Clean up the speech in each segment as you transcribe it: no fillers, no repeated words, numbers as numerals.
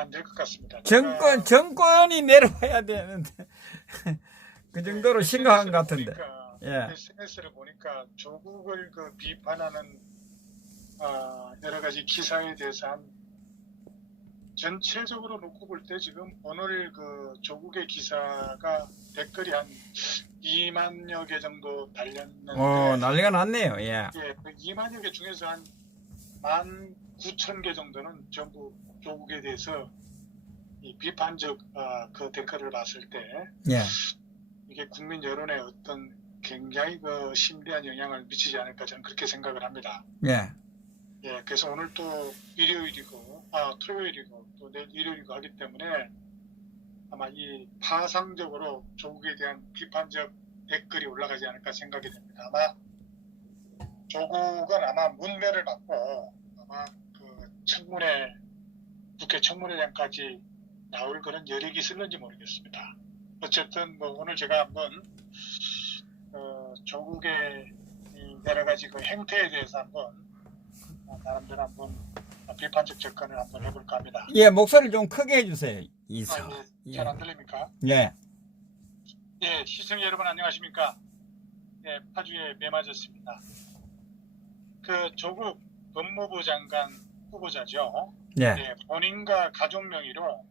안 될 것 같습니다. 정권이 내려와야 되는데 그 정도로 심각한 것 같은데. 예. SNS를 보니까 조국을 그 비판하는 여러 가지 기사에 대해서 전체적으로 놓고 볼 때 지금 오늘 그 조국의 기사가 댓글이 한 2만여 개 정도 달렸는데 난리가 났네요. 예. 예, 그 2만여 개 중에서 한 19,000개 정도는 전부 조국에 대해서 이 비판적 그 댓글을 봤을 때 예. 이게 국민 여론에 어떤 굉장히 그 심대한 영향을 미치지 않을까 저는 그렇게 생각을 합니다. 예. 예, 그래서 오늘 또 토요일이고 또 내일 일요일이고 하기 때문에 아마 이 파상적으로 조국에 대한 비판적 댓글이 올라가지 않을까 생각이 됩니다. 아마 조국은 아마 문매를 받고 아마 그 국회 청문회장까지 나올 그런 여력이 있을는지 모르겠습니다. 어쨌든 뭐 오늘 제가 한번 조국의 여러 가지 그 행태에 대해서 한번 나름대로 한번 비판적 접근을 한번 해볼까 합니다. 예, 목소리를 좀 크게 해주세요. 이사. 예, 잘 안 들립니까? 예. 예, 시청자 여러분 안녕하십니까? 예, 파주에 매 맞았습니다. 그 조국 법무부 장관 후보자죠. 예. 예, 본인과 가족 명의로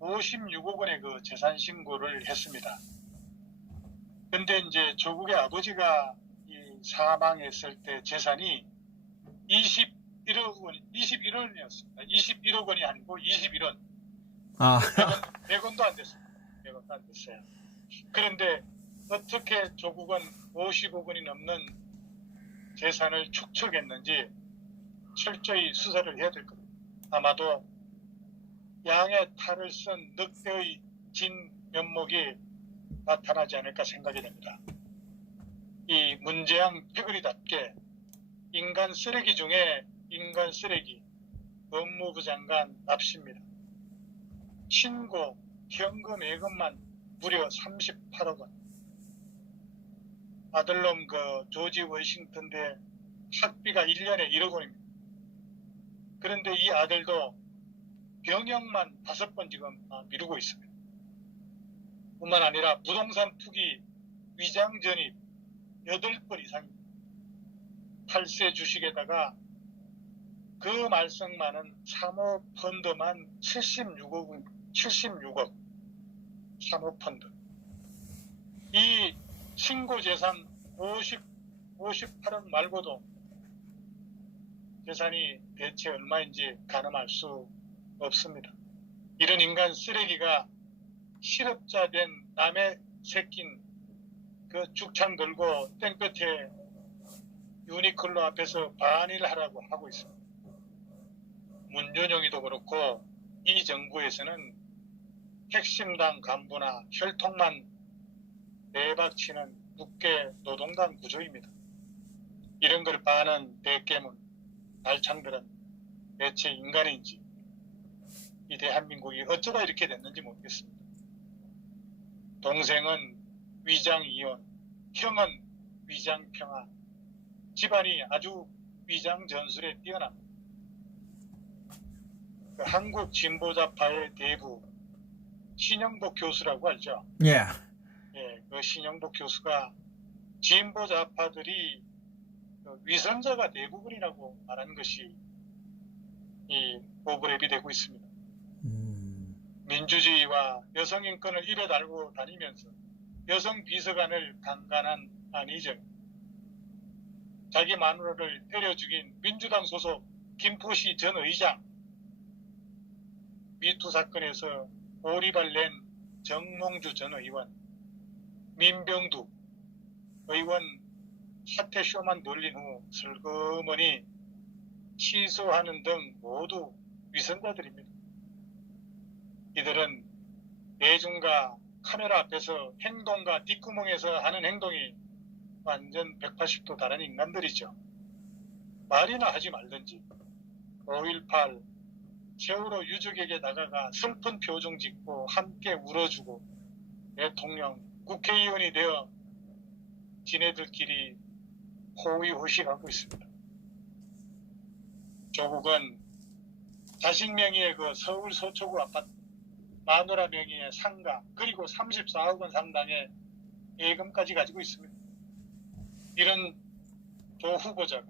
56억 원의 그 재산 신고를 했습니다. 근데 이제 조국의 아버지가 사망했을 때 재산이 21억 원이었습니다. 21억 원이 아니고 21원. 100원도 안 됐습니다. 100원도 안 됐어요. 그런데 어떻게 조국은 50억 원이 넘는 재산을 축적했는지 철저히 수사를 해야 될 겁니다. 아마도 양의 탈을 쓴 늑대의 진 면목이 나타나지 않을까 생각이 됩니다. 이 문재양 패거리답게 인간 쓰레기 중에 인간 쓰레기 법무부 장관 납시입니다. 신고 현금 예금만 무려 38억 원. 아들놈 그 조지 워싱턴대 학비가 1년에 1억 원입니다. 그런데 이 아들도 병역만 5번 지금 미루고 있습니다. 뿐만 아니라 부동산 투기 위장 전입 8번 이상입니다. 탈세 주식에다가 그 말썽 많은 사모펀드만 76억 사모펀드. 이 신고재산 58억 말고도 재산이 대체 얼마인지 가늠할 수 없습니다. 이런 인간 쓰레기가 실업자 된 남의 새낀 그 죽창 들고 땡볕에 유니클로 앞에서 반일하라고 하고 있습니다. 문준영이도 그렇고 이 정부에서는 핵심당 간부나 혈통만 내박치는 국회 노동당 구조입니다. 이런 걸 봐는 대깨문 날창들은 대체 인간인지 이 대한민국이 어쩌다 이렇게 됐는지 모르겠습니다. 동생은 위장 이혼, 형은 위장 평화, 집안이 아주 위장 전술에 뛰어납니다. 그 한국 진보자파의 대부 신영복 교수라고 알죠? 예. 예, 그 신영복 교수가 진보자파들이 위선자가 대부분이라고 말하는 것이 이 오브랩이 되고 있습니다. 민주주의와 여성 인권을 입에 달고 다니면서 여성 비서관을 강간한 안희정, 자기 마누라를 때려 죽인 민주당 소속 김포시 전 의장, 미투 사건에서 오리발 낸 정몽주 전 의원, 민병두 의원 사퇴쇼만 돌린 후 슬그머니 취소하는 등 모두 위선자들입니다. 이들은 대중과 카메라 앞에서 행동과 뒷구멍에서 하는 행동이 완전 180도 다른 인간들이죠. 말이나 하지 말든지 5.18 세월호 유족에게 다가가 슬픈 표정 짓고 함께 울어주고 대통령, 국회의원이 되어 지네들끼리 호의호식하고 있습니다. 조국은 자신 명의의 그 서울 서초구 아파트, 마누라 명의의 상가, 그리고 34억 원 상당의 예금까지 가지고 있습니다. 이런 조 후보자가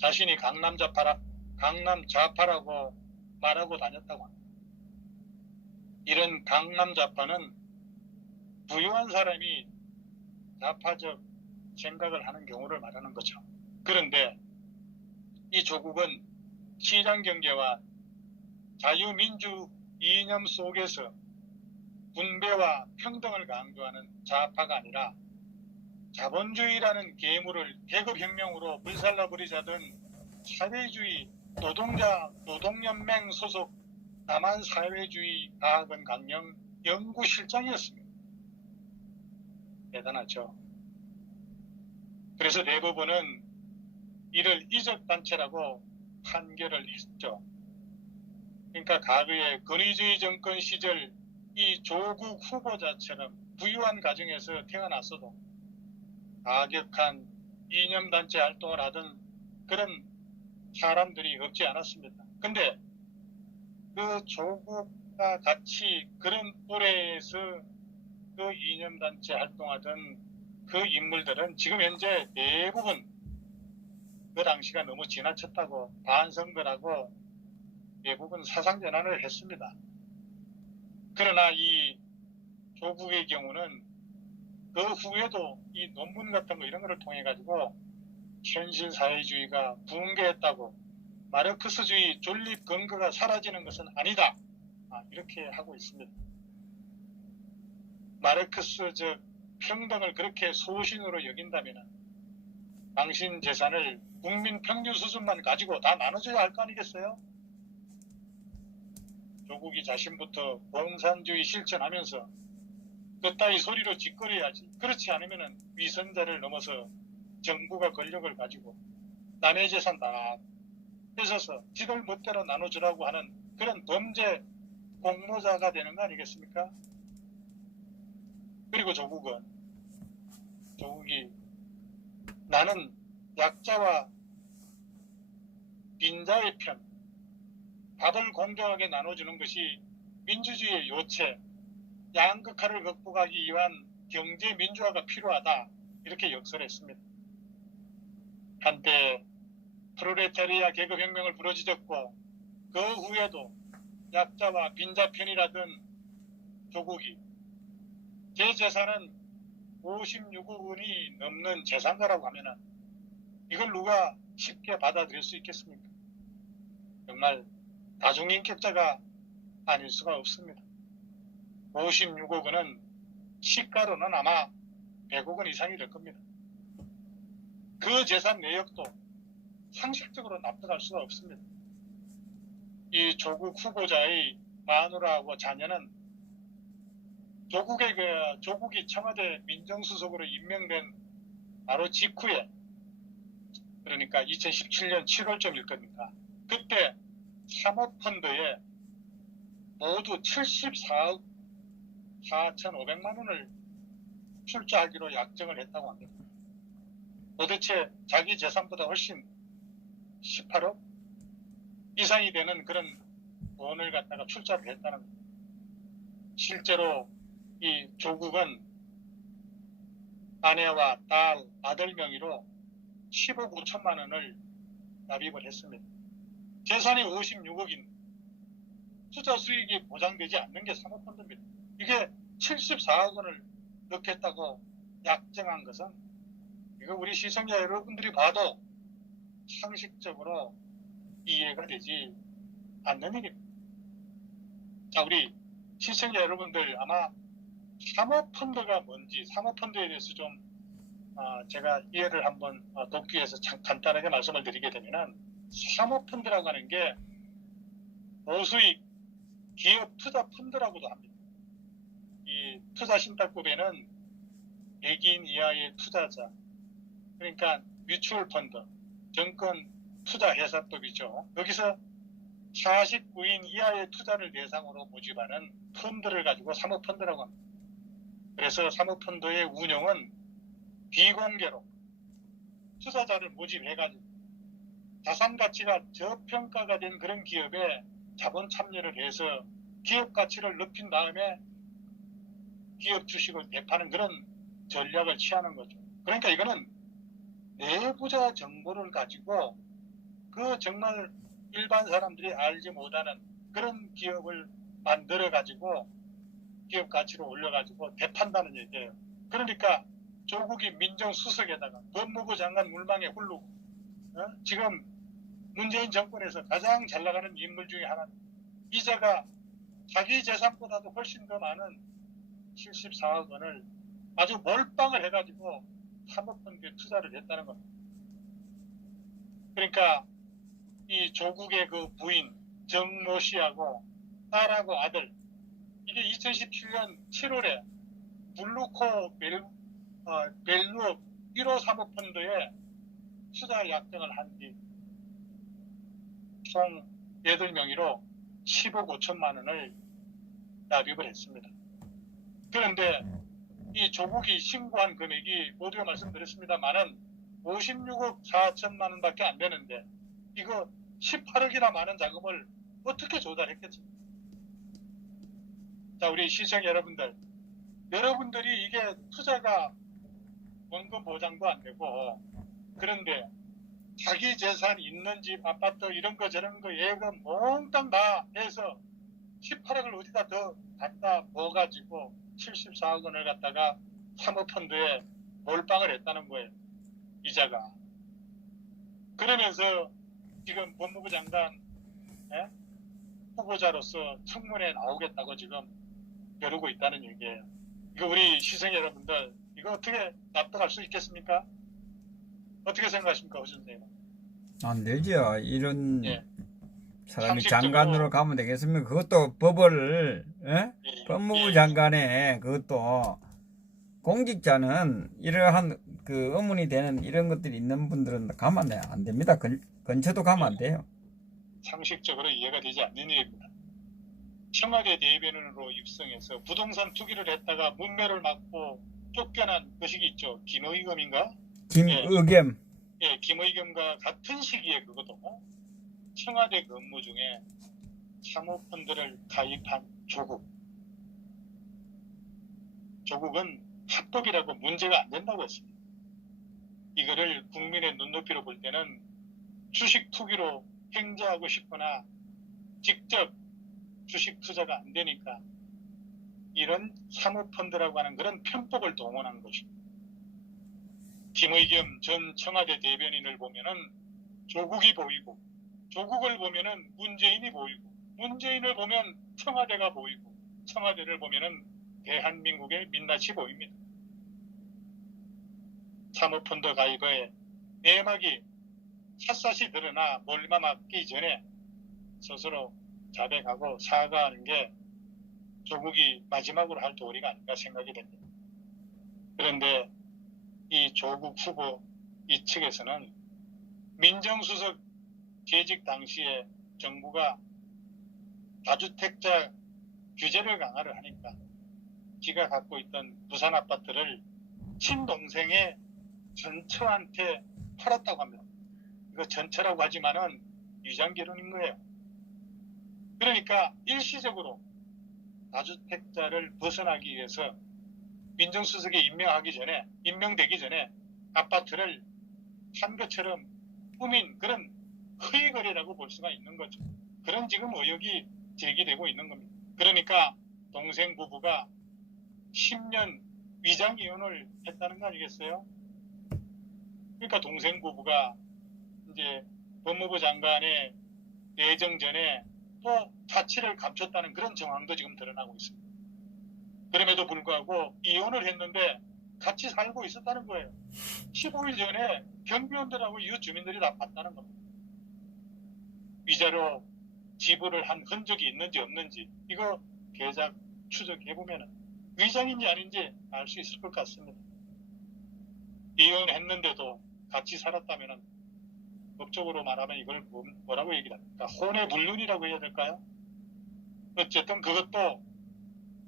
자신이 강남 좌파라고 말하고 다녔다고 합니다. 이런 강남 좌파는 부유한 사람이 좌파적 생각을 하는 경우를 말하는 거죠. 그런데 이 조국은 시장 경제와 자유민주 이념 속에서 분배와 평등을 강조하는 좌파가 아니라 자본주의라는 괴물을 계급혁명으로 불살라버리자던 사회주의 노동연맹 소속 남한사회주의 과학원 강령 연구실장이었습니다. 대단하죠. 그래서 대법원은 이를 이적단체라고 판결을 했죠. 그러니까 과거의 권위주의 정권 시절 이 조국 후보자처럼 부유한 가정에서 태어났어도 과격한 이념단체 활동을 하던 그런 사람들이 없지 않았습니다. 근데 그 조국과 같이 그런 또래에서 그 이념단체 활동하던 그 인물들은 지금 현재 대부분 그 당시가 너무 지나쳤다고 반성들하고 대부분 사상전환을 했습니다. 그러나 이 조국의 경우는 그 후에도 이 논문 같은 거 이런 거를 통해 가지고 현실 사회주의가 붕괴했다고, 마르크스주의 존립 근거가 사라지는 것은 아니다, 이렇게 하고 있습니다. 마르크스적 평등을 그렇게 소신으로 여긴다면 당신 재산을 국민 평균 수준만 가지고 다 나눠줘야 할 거 아니겠어요? 조국이 자신부터 공산주의 실천하면서 그따위 소리로 짓거려야지. 그렇지 않으면 위선자를 넘어서 정부가 권력을 가지고 남의 재산 다 뺏어서 지들 멋대로 나눠주라고 하는 그런 범죄 공모자가 되는 거 아니겠습니까? 그리고 조국이 나는 약자와 빈자의 편, 밥을 공정하게 나눠주는 것이 민주주의의 요체, 양극화를 극복하기 위한 경제 민주화가 필요하다, 이렇게 역설했습니다. 한때 프롤레타리아 계급혁명을 부르짖었고 그 후에도 약자와 빈자 편이라던 조국이 제 재산은 56억 원이 넘는 재산가라고 하면은 이걸 누가 쉽게 받아들일 수 있겠습니까? 정말 다중인격자가 아닐 수가 없습니다. 56억 원은 시가로는 아마 100억 원 이상이 될 겁니다. 그 재산 내역도 상식적으로 납득할 수가 없습니다. 이 조국 후보자의 마누라하고 자녀는 조국이 청와대 민정수석으로 임명된 바로 직후에, 그러니까 2017년 7월쯤일 겁니다. 그때 사모펀드에 모두 74억 4,500만 원을 출자하기로 약정을 했다고 합니다. 도대체 자기 재산보다 훨씬 18억 이상이 되는 그런 돈을 갖다가 출자를 했다는 겁니다. 실제로 이 조국은 아내와 딸, 아들 명의로 10억 5천만 원을 납입을 했습니다. 재산이 56억인 투자 수익이 보장되지 않는 게 사모펀드입니다. 이게 74억 원을 넣겠다고 약정한 것은 이거 우리 시청자 여러분들이 봐도 상식적으로 이해가 되지 않는 일입니다. 자, 우리 시청자 여러분들 아마 사모펀드가 뭔지, 사모펀드에 대해서 좀 제가 이해를 한번 돕기 위해서 간단하게 말씀을 드리게 되면은, 사모펀드라고 하는 게 고수익 기업 투자 펀드라고도 합니다. 이 투자 신탁법에는 100인 이하의 투자자, 그러니까 뮤추얼 펀드, 정권 투자 회사법이죠. 여기서 49인 이하의 투자를 대상으로 모집하는 펀드를 가지고 사모펀드라고 합니다. 그래서 사모펀드의 운영은 비공개로 투자자를 모집해가지고 자산 가치가 저평가가 된 그런 기업에 자본 참여를 해서 기업 가치를 높인 다음에 기업 주식을 되파는 그런 전략을 취하는 거죠. 그러니까 이거는 내부자 정보를 가지고 그 정말 일반 사람들이 알지 못하는 그런 기업을 만들어 가지고 기업 가치를 올려 가지고 대판다는 얘기예요. 그러니까 조국이 민정수석에다가 법무부 장관 물망에 훌르고 지금 문재인 정권에서 가장 잘 나가는 인물 중에 하나, 이자가 자기 재산보다도 훨씬 더 많은 74억 원을 아주 몰빵을 해가지고 사모펀드에 투자를 했다는 겁니다. 그러니까 이 조국의 그 부인 정모 씨하고 딸하고 아들, 이게 2017년 7월에 블루코 밸류업 1호 사모펀드에 투자 약정을 한 뒤 총 8명의로 10억 5천만 원을 납입을 했습니다. 그런데 이 조국이 신고한 금액이 모두가 말씀드렸습니다만은 56억 4천만 원밖에 안 되는데 이거 18억이나 많은 자금을 어떻게 조달했겠습니까? 자, 우리 시청 여러분들, 여러분들이 이게 투자가 원금 보장도 안 되고, 그런데 자기 재산 있는 집, 아파트 이런 거 저런 거 예금 몽땅 다 해서 18억을 어디다 더 갖다 모아가지고 74억 원을 갖다가 사모펀드에 몰빵을 했다는 거예요. 이자가. 그러면서 지금 법무부 장관 후보자로서 청문회에 나오겠다고 지금 벼르고 있다는 얘기예요. 이거 우리 시청 여러분들, 이거 어떻게 납득할 수 있겠습니까? 어떻게 생각하십니까, 허 선생님? 안 되죠. 이런 예. 사람이 상식적으로- 장관으로 가면 되겠습니까? 그것도 법을, 법무부 예. 장관에 그것도 공직자는 이러한 그 의문이 되는 이런 것들이 있는 분들은 가면 안 됩니다. 근처도 가면 안 돼요. 상식적으로 이해가 되지 않는 일입니다. 청와대 대변인으로 입성해서 부동산 투기를 했다가 문매를 맞고 쫓겨난 그 시기 있죠. 김의겸인가? 김의겸. 예, 김의겸과 같은 시기에 그것도 청와대 근무 중에 사모펀드를 가입한 조국. 조국은 합법이라고 문제가 안 된다고 했습니다. 이거를 국민의 눈높이로 볼 때는 주식 투기로 행자하고 싶거나 직접 주식 투자가 안 되니까 이런 사모펀드라고 하는 그런 편법을 동원한 것입니다. 김의겸 전 청와대 대변인을 보면은 조국이 보이고, 조국을 보면은 문재인이 보이고, 문재인을 보면 청와대가 보이고, 청와대를 보면은 대한민국의 민낯이 보입니다. 사모펀드 가입의 내막이 샅샅이 드러나 몰마맞기 전에 스스로 자백하고 사과하는 게 조국이 마지막으로 할 도리가 아닌가 생각이 됩니다. 그런데 이 조국 후보 이 측에서는 민정수석 재직 당시에 정부가 다주택자 규제를 강화를 하니까 지가 갖고 있던 부산 아파트를 친동생의 전처한테 팔았다고 합니다. 이거 전처라고 하지만은 위장개론인 거예요. 그러니까 일시적으로 다주택자를 벗어나기 위해서 민정수석에 임명되기 전에 아파트를 산 것처럼 꾸민 그런 허위 거래라고 볼 수가 있는 거죠. 그런 지금 의혹이 제기되고 있는 겁니다. 그러니까 동생 부부가 10년 위장 이혼을 했다는 거 아니겠어요? 그러니까 동생 부부가 이제 법무부 장관의 내정 전에 또 자취를 감췄다는 그런 정황도 지금 드러나고 있습니다. 그럼에도 불구하고 이혼을 했는데 같이 살고 있었다는 거예요. 15일 전에 경비원들하고 이웃 주민들이 다 봤다는 겁니다. 위자료 지불을 한 흔적이 있는지 없는지 이거 계좌 추적해보면 위장인지 아닌지 알 수 있을 것 같습니다. 이혼했는데도 같이 살았다면 법적으로 말하면 이걸 뭐라고 얘기를 합니까? 혼의 불륜이라고 해야 될까요? 어쨌든 그것도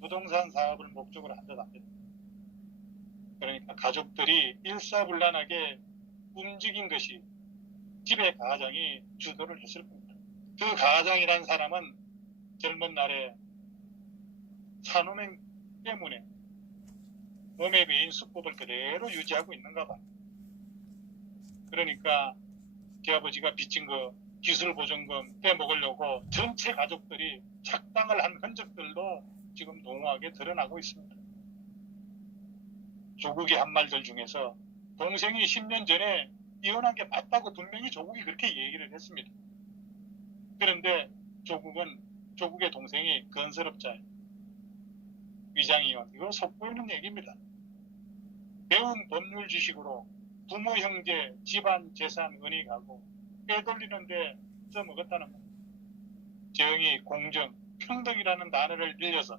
부동산 사업을 목적으로 한 듯 합니다. 그러니까 가족들이 일사불란하게 움직인 것이 지배 가장이 주도를 했을 겁니다. 그 가장이란 사람은 젊은 날에 산호맹 때문에 몸에 배인 수법을 그대로 유지하고 있는가 봐. 그러니까 제 아버지가 빚진 거 기술보증금 빼먹으려고 전체 가족들이 착당을 한 흔적들도 지금 농후하게 드러나고 있습니다. 조국의 한 말들 중에서 동생이 10년 전에 이혼한 게 맞다고 분명히 조국이 그렇게 얘기를 했습니다. 그런데 조국의 동생이 건설업자예요. 위장이혼. 이거 속보이는 얘기입니다. 배운 법률 지식으로 부모, 형제, 집안, 재산, 은닉하고 빼돌리는데 써먹었다는 겁니다. 정의, 공정, 평등이라는 단어를 늘려서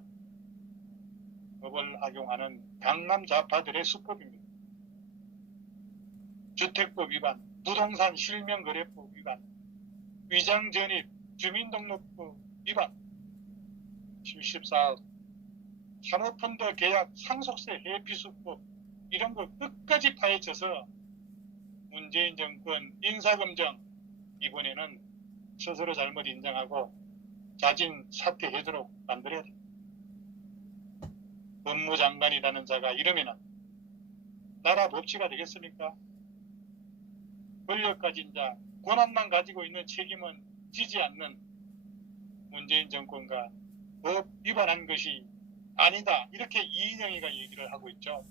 법을 악용하는 강남 좌파들의 수법입니다. 주택법 위반, 부동산 실명거래법 위반, 위장전입, 주민등록법 위반, 74억, 산업펀드 계약 상속세 회피수법 이런 거 끝까지 파헤쳐서 문재인 정권 인사검증 이번에는 스스로 잘못 인정하고 자진 사퇴하도록 만들어야 돼. 법무장관이라는 자가 이러면은 나라 법치가 되겠습니까? 권력 가진 자, 권한만 가지고 있는 책임은 지지 않는 문재인 정권과 법 위반한 것이 아니다. 이렇게 이인영이가 얘기를 하고 있죠.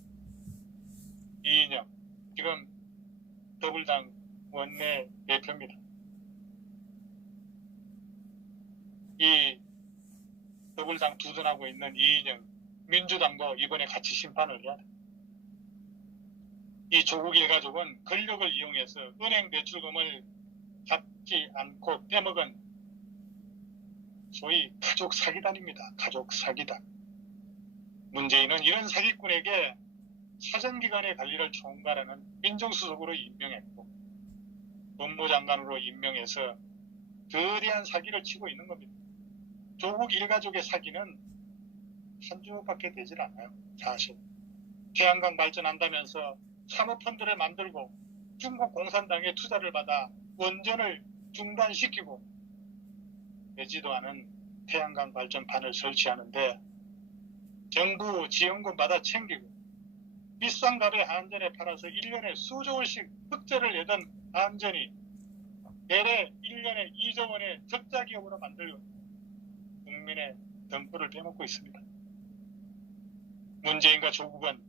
이인영, 지금 더불당 원내 대표입니다. 이 더불당 두둔하고 있는 이인영, 민주당도 이번에 같이 심판을 해야 돼. 이 조국 일가족은 권력을 이용해서 은행 대출금을 갚지 않고 빼먹은 소위 가족 사기단입니다. 가족 사기단. 문재인은 이런 사기꾼에게 사정기관의 관리를 총괄하는 민정수석으로 임명했고 법무장관으로 임명해서 거대한 사기를 치고 있는 겁니다. 조국 일가족의 사기는 한 주밖에 되질 않아요. 사실 태양광 발전한다면서 산업펀드를 만들고 중국 공산당에 투자를 받아 원전을 중단시키고 되지도 않은 태양광 발전판을 설치하는데 정부 지원금 받아 챙기고 비싼 값에 한전에 팔아서 1년에 수조 원씩 흑자를 내던 한전이 내래 1년에 2조 원의 적자 기업으로 만들고 국민의 등불을 빼먹고 있습니다. 문재인과 조국은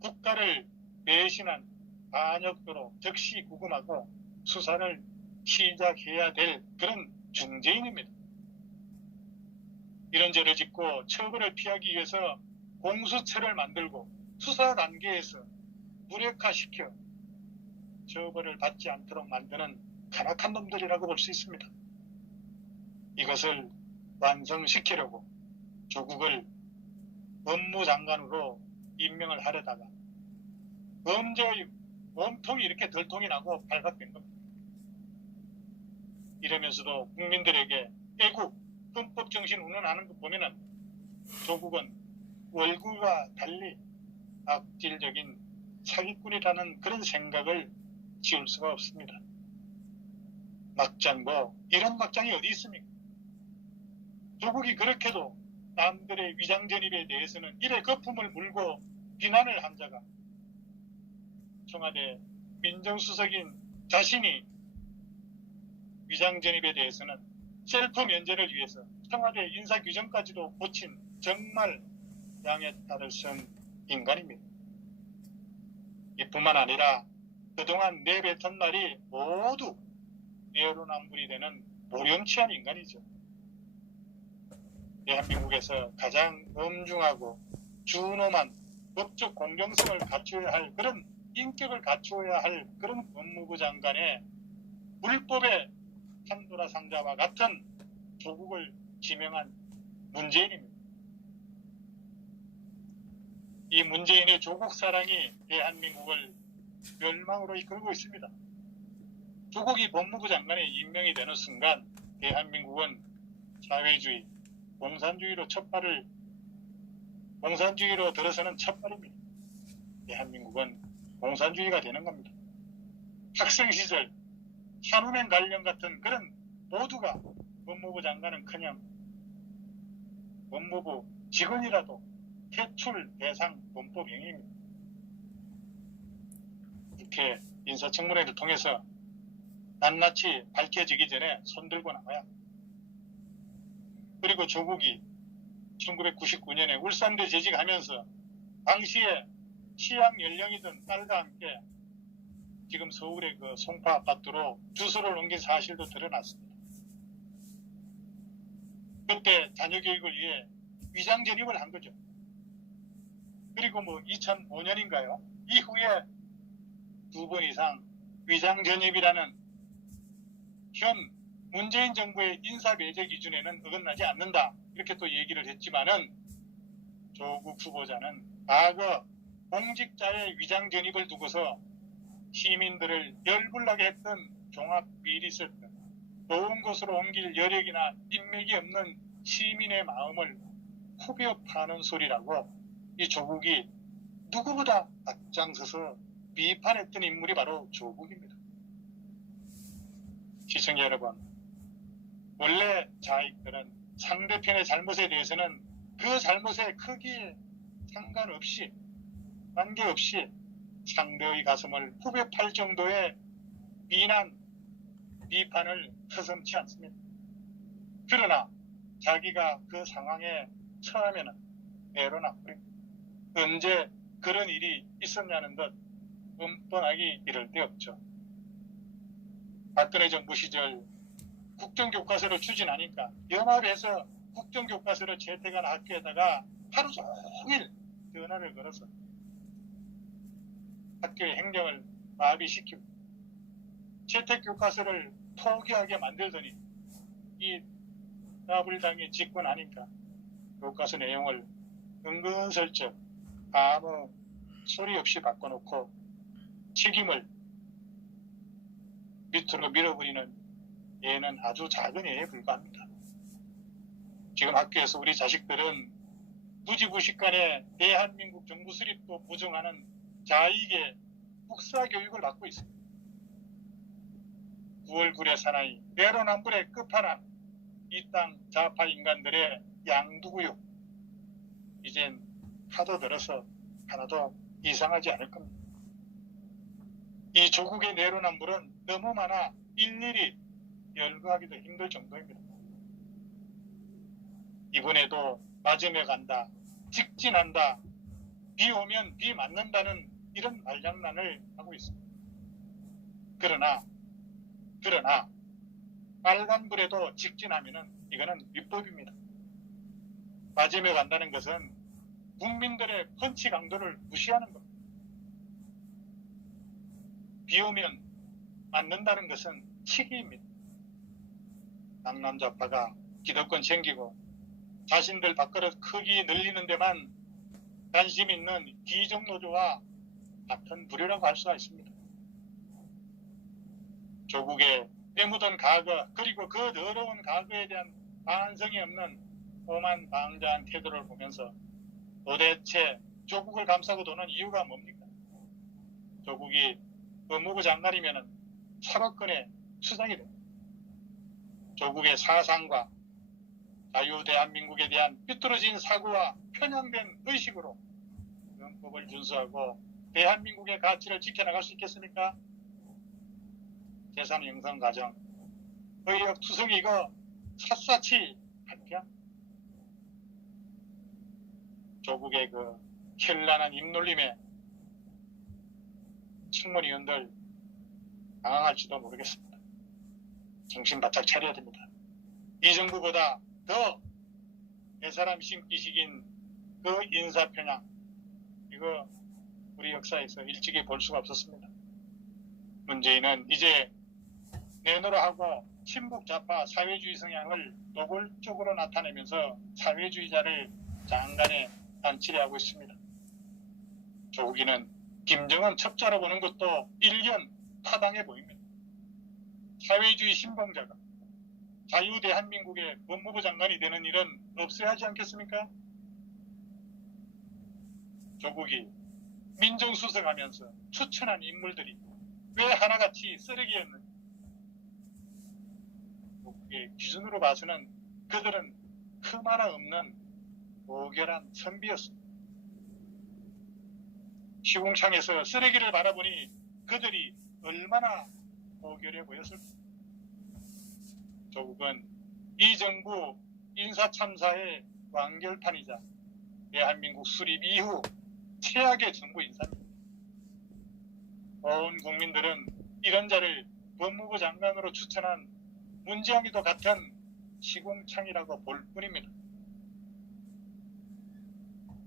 국가를 배신한 반역도로 적시구금하고 수사를 시작해야 될 그런 중재인입니다. 이런 죄를 짓고 처벌을 피하기 위해서 공수처를 만들고 수사 단계에서 무력화시켜 처벌을 받지 않도록 만드는 가락한 놈들이라고 볼 수 있습니다. 이것을 완성시키려고 조국을 법무장관으로 임명을 하려다가 범죄의 몸통이 이렇게 덜통이 나고 발각된 겁니다. 이러면서도 국민들에게 애국, 헌법 정신 운운하는 거 보면은 조국은 월구와 달리 악질적인 사기꾼이라는 그런 생각을 지울 수가 없습니다. 막장 이런 막장이 어디 있습니까? 조국이 그렇게도 남들의 위장전입에 대해서는 이래 거품을 물고 비난을 한 자가 청와대 민정수석인 자신이 위장전입에 대해서는 셀프 면제를 위해서 청와대 인사규정까지도 고친 정말 양에 따를 쓴 인간입니다. 이뿐만 아니라 그동안 내뱉은 말이 모두 내로남불이 되는 모렴치한 인간이죠. 대한민국에서 가장 엄중하고 준엄한 법적 공정성을 갖춰야 할 그런 인격을 갖추어야 할 그런 법무부 장관의 불법의 판도라 상자와 같은 조국을 지명한 문재인입니다. 이 문재인의 조국 사랑이 대한민국을 멸망으로 이끌고 있습니다. 조국이 법무부 장관에 임명이 되는 순간 대한민국은 사회주의, 공산주의로 들어서는 첫발입니다. 대한민국은 공산주의가 되는 겁니다. 학생 시절 한은행 관련 같은 그런 모두가 법무부 장관은커녕 법무부 직원이라도 퇴출 대상 범법 행위입니다. 이렇게 인사청문회를 통해서 낱낱이 밝혀지기 전에 손들고 나와야 합니다. 그리고 조국이 1999년에 울산대 재직하면서 당시에 취약 연령이던 딸과 함께 지금 서울의 그 송파 아파트로 주소를 옮긴 사실도 드러났습니다. 그때 자녀 교육을 위해 위장 전입을 한 거죠. 그리고 2005년인가요? 이후에 2번 이상 위장 전입이라는 현 문재인 정부의 인사배제 기준에는 어긋나지 않는다. 이렇게 또 얘기를 했지만은 조국 후보자는 과거 공직자의 위장 전입을 두고서 시민들을 열불나게 했던 종합비리세트, 좋은 곳으로 옮길 여력이나 인맥이 없는 시민의 마음을 후벼 파는 소리라고 이 조국이 누구보다 앞장서서 비판했던 인물이 바로 조국입니다. 시청자 여러분, 원래 자익들은 상대편의 잘못에 대해서는 그 잘못의 크기에 상관없이 관계없이 상대의 가슴을 후벼 팔 정도의 비판을 서슴지 않습니다. 그러나 자기가 그 상황에 처하면은 내로남불입니다. 언제 그런 일이 있었냐는 듯 뻔뻔하기 이를 데 없죠. 박근혜 정부 시절 국정교과서를 추진하니까 연합해서 국정교과서를 채택한 학교에다가 하루 종일 전화를 걸어서 학교의 행정을 마비시키고 채택교과서를 포기하게 만들더니 이 나불당이 집권하니까 교과서 내용을 은근슬쩍 아무 소리 없이 바꿔놓고 책임을 밑으로 밀어버리는 예는 아주 작은 예에 불과합니다. 지금 학교에서 우리 자식들은 부지부식간에 대한민국 정부 수립도 부정하는 자익의 국사 교육을 받고 있습니다. 9월 9일의 사나이 내로남불의 끝판왕 이 땅 좌파 인간들의 양두구육 이젠 하도 들어서 하나도 이상하지 않을 겁니다. 이 조국의 내로남불은 너무 많아 일일이 열거하기도 힘들 정도입니다. 이번에도 맞으며 간다, 직진한다, 비 오면 비 맞는다는 이런 말장난을 하고 있습니다. 그러나 빨간불에도 직진하면은 이거는 위법입니다. 맞으며 간다는 것은 국민들의 펀치 강도를 무시하는 겁니다. 비 오면 맞는다는 것은 치기입니다. 강남좌파가 기득권 챙기고 자신들 밥그릇 크기 늘리는 데만 관심 있는 기정노조와 같은 부류라고 할 수가 있습니다. 조국의 때묻은 과거 그리고 그 더러운 과거에 대한 반성이 없는 험한 방자한 태도를 보면서 도대체 조국을 감싸고 도는 이유가 뭡니까? 조국이 법무부 장관이면은 사법권의 수장이 됩니다. 조국의 사상과 자유대한민국에 대한 삐뚤어진 사고와 편향된 의식으로 헌법을 준수하고 대한민국의 가치를 지켜나갈 수 있겠습니까? 재산 형성 과정, 의력 투성이 이거 샅샅이 한편 조국의 그 현란한 입놀림에 청문위원들 당황할지도 모르겠습니다. 정신 바짝 차려야 됩니다. 이 정부보다 더 대사람 심기식인 그 인사편향 이거 우리 역사에서 일찍이 볼 수가 없었습니다. 문재인은 이제 내노라 하고 친북 좌파 사회주의 성향을 노골적으로 나타내면서 사회주의자를 장관에 단치레하고 있습니다. 조국이는 김정은 첩자로 보는 것도 일견 타당해 보입니다. 사회주의 신봉자가 자유대한민국의 법무부 장관이 되는 일은 없어야 하지 않겠습니까? 조국이 민정수석하면서 추천한 인물들이 왜 하나같이 쓰레기였는지 대한민국의 기준으로 봐서는 그들은 흠하나 없는 오결한 선비였습니다. 시궁창에서 쓰레기를 바라보니 그들이 얼마나 오결해 보였을까. 조국은 이 정부 인사참사의 완결판이자 대한민국 수립 이후 최악의 정부 인사입니다. 온 국민들은 이런 자를 법무부 장관으로 추천한 문재영이도 같은 시궁창이라고 볼 뿐입니다.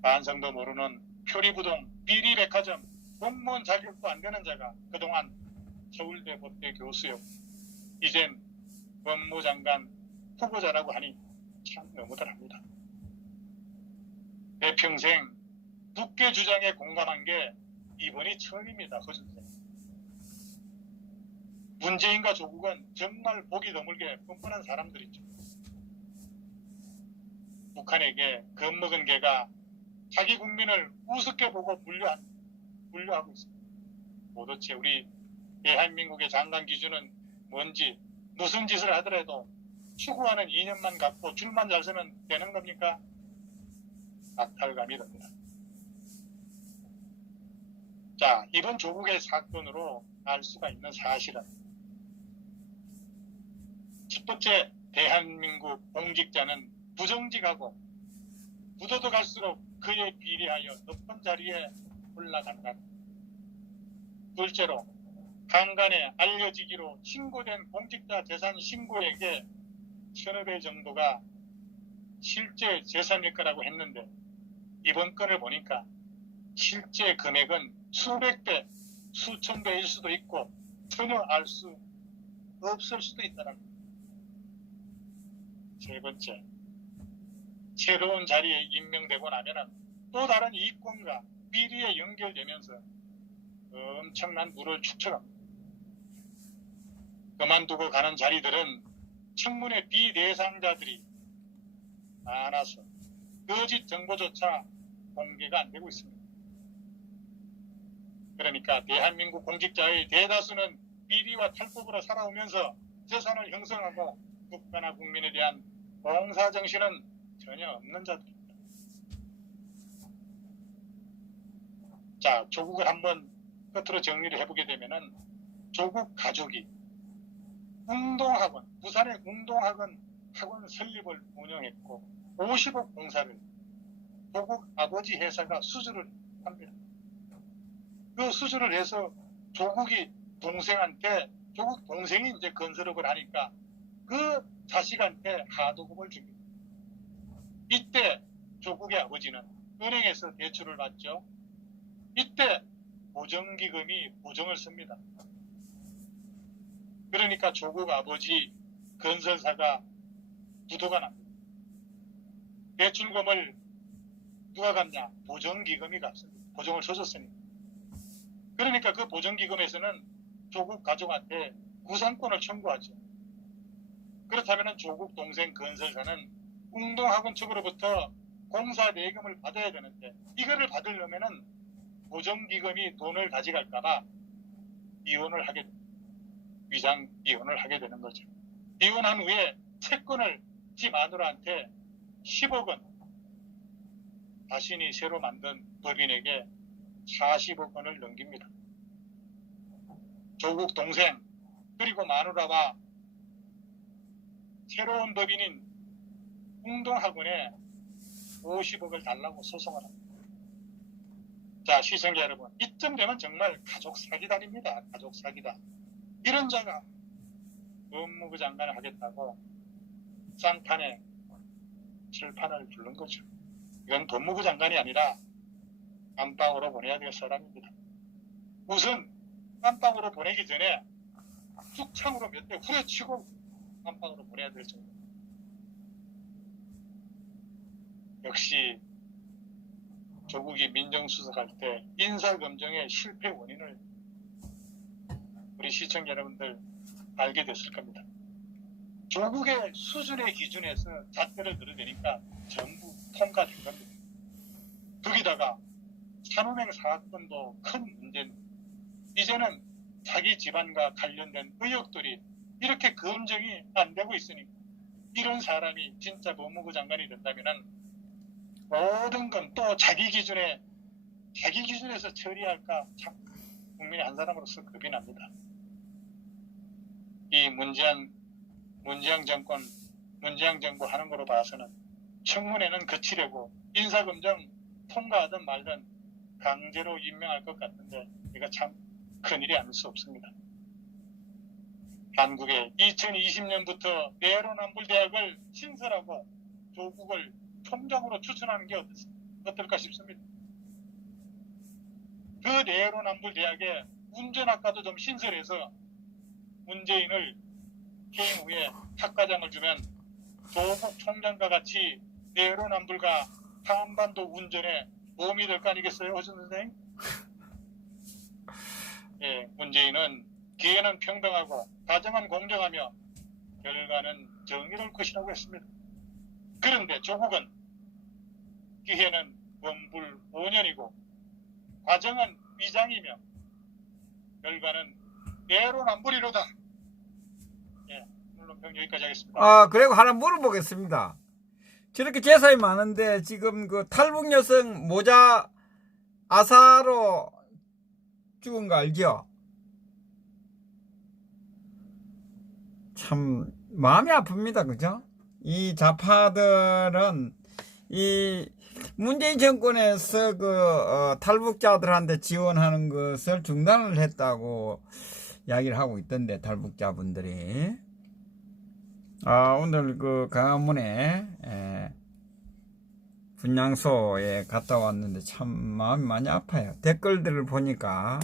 반성도 모르는 표리부동, 비리백화점, 공무원 자격도 안 되는 자가 그동안 서울대 법대 교수였고 이젠 법무장관 후보자라고 하니 참 너무들 합니다. 내 평생 국회 주장에 공감한 게 이번이 처음입니다. 허준세. 문재인과 조국은 정말 보기 드물게 뻔뻔한 사람들이죠. 북한에게 겁먹은 개가 자기 국민을 우습게 보고 분류하고 있습니다. 도대체 우리 대한민국의 장관 기준은 뭔지, 무슨 짓을 하더라도 추구하는 이념만 갖고 줄만 잘 서면 되는 겁니까? 박탈감이 듭니다. 자, 이번 조국의 사건으로 알 수가 있는 사실은 첫 번째, 대한민국 공직자는 부정직하고 굳어도 갈수록 그에 비례하여 높은 자리에 올라간다. 둘째로, 간간에 알려지기로 신고된 공직자 재산 신고액의 1,000배 정도가 실제 재산일 거라고 했는데 이번 건을 보니까 실제 금액은 수백 배, 수천 배일 수도 있고 전혀 알 수 없을 수도 있다는 겁니다. 세 번째, 새로운 자리에 임명되고 나면은 또 다른 이권과 비리에 연결되면서 엄청난 부를 축적합니다. 그만두고 가는 자리들은 청문회 비대상자들이 많아서 거짓 정보조차 공개가 안 되고 있습니다. 그러니까 대한민국 공직자의 대다수는 비리와 탈법으로 살아오면서 재산을 형성하고 국가나 국민에 대한 봉사정신은 전혀 없는 자들입니다. 자, 조국을 한번 끝으로 정리를 해보게 되면은 조국 가족이 운동학원, 부산의 운동학원 학원 설립을 운영했고 50억 공사를 조국 아버지 회사가 수주를 합니다. 그 수주를 해서 조국이 동생한테, 조국 동생이 이제 건설업을 하니까 그 자식한테 하도급을 줍니다. 이때 조국의 아버지는 은행에서 대출을 받죠. 이때 보정기금이 보정을 씁니다. 그러니까 조국 아버지 건설사가 부도가 납니다. 대출금을 누가 갚냐? 보정기금이 갚습니다. 보정을 쳐줬으니. 그러니까 그 보정기금에서는 조국 가족한테 구상권을 청구하죠. 그렇다면 조국 동생 건설사는 운동학원 측으로부터 공사 대금을 받아야 되는데 이거를 받으려면은 보정기금이 돈을 가져갈까봐 이혼을 하게 됩니다. 위장 이혼을 하게 되는 거죠. 이혼한 후에 채권을 지 마누라한테 10억 원, 자신이 새로 만든 법인에게 40억 원을 넘깁니다. 조국 동생 그리고 마누라와 새로운 법인인 운동학원에 50억을 달라고 소송을 합니다. 자, 시청자 여러분, 이쯤 되면 정말 가족 사기단입니다. 가족 사기단. 이런 자가 법무부 장관을 하겠다고 쌍판에 칠판을 부른 거죠. 이건 법무부 장관이 아니라 안방으로 보내야 될 사람입니다. 우선 안방으로 보내기 전에 죽창으로 몇 대 후려치고 안방으로 보내야 될 정도. 역시 조국이 민정수석할 때 인사검증의 실패 원인을 우리 시청자 여러분들 알게 됐을 겁니다. 조국의 수준의 기준에서 잣대를 들어대니까 전부 통과된 겁니다. 거기다가 산은행 사건도 큰 문제입니다. 이제는 자기 집안과 관련된 의혹들이 이렇게 검증이 안 되고 있으니까 이런 사람이 진짜 법무부 장관이 된다면은 모든 건 또 자기 기준에서 처리할까 참 국민의 한 사람으로서 겁이 납니다. 이 문재인 정부 하는 거로 봐서는 청문회는 거치려고 인사검증 통과하든 말든 강제로 임명할 것 같은데 이거 참 큰일이 아닐 수 없습니다. 한국에 2020년부터 내로남불대학을 신설하고 조국을 총장으로 추천하는 게 어떨까 싶습니다. 그 내로남불대학에 운전학과도 좀 신설해서 문재인을 퇴임 후에 학과장을 주면 조국 총장과 같이 내로남불과 한반도 운전에 도움이 될 거 아니겠어요, 허준 선생님? 예, 문재인은 기회는 평등하고 과정은 공정하며 결과는 정의로울 것이라고 했습니다. 그런데 조국은 기회는 원불 5년이고 과정은 위장이며 결과는 내로남불이로다. 예, 물론 여기까지 하겠습니다. 그리고 하나 물어보겠습니다. 저렇게 재산이 많은데 지금 그 탈북 여성 모자 아사로 죽은 거 알죠? 참 마음이 아픕니다. 그죠? 이 좌파들은 이 문재인 정권에서 탈북자들한테 지원하는 것을 중단을 했다고 이야기를 하고 있던데, 탈북자분들이. 오늘 그 강화문에 분향소에 갔다 왔는데 참 마음이 많이 아파요. 댓글들을 보니까